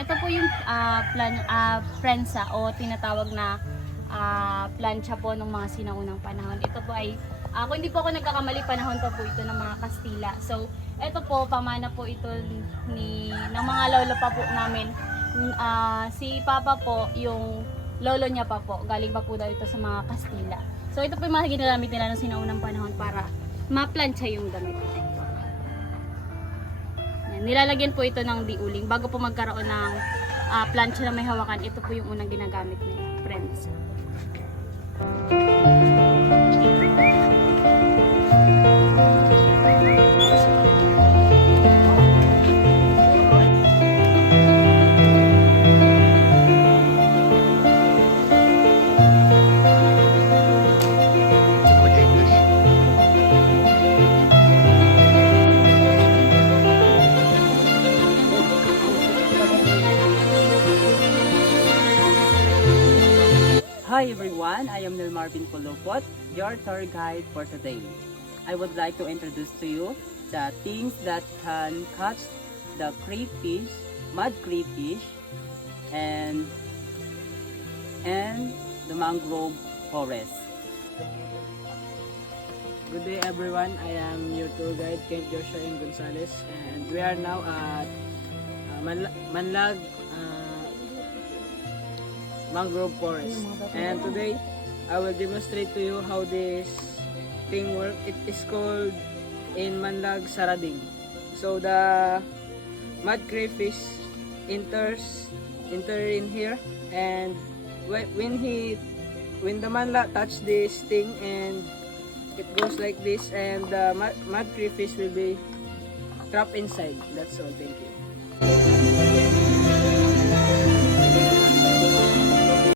ito po yung prensa o tinatawag na plancha po ng mga sinaunang panahon. Ito po ay, kung hindi po ako nagkakamali, panahon pa po ito ng mga Kastila. So, ito po, pamana po ito ng mga lolo pa po namin. Si Papa po, yung lolo niya pa po, galing pa po daw ito sa mga Kastila. So, ito po yung mga ginagamit nila ng sinaunang panahon para ma-plancha yung damit. Nilalagyan po ito ng diuling bago po magkaroon ng plancha na may hawakan. Ito po yung unang ginagamit nila, friends. Hi everyone, I am Nel Marvin Polopot, your tour guide for today. I would like to introduce to you the things that can catch the crayfish, mud crayfish, and the mangrove forest. Good day everyone, I am your tour guide Kent Joshua M. Gonzalez, and we are now at Manlag Mangrove Forest, and today I will demonstrate to you how this thing works. It is called in Manlag Sarading. So the mud crayfish enter in here, and when the manla touch this thing, and it goes like this, and the mud crayfish will be trapped inside. That's all. Thank you.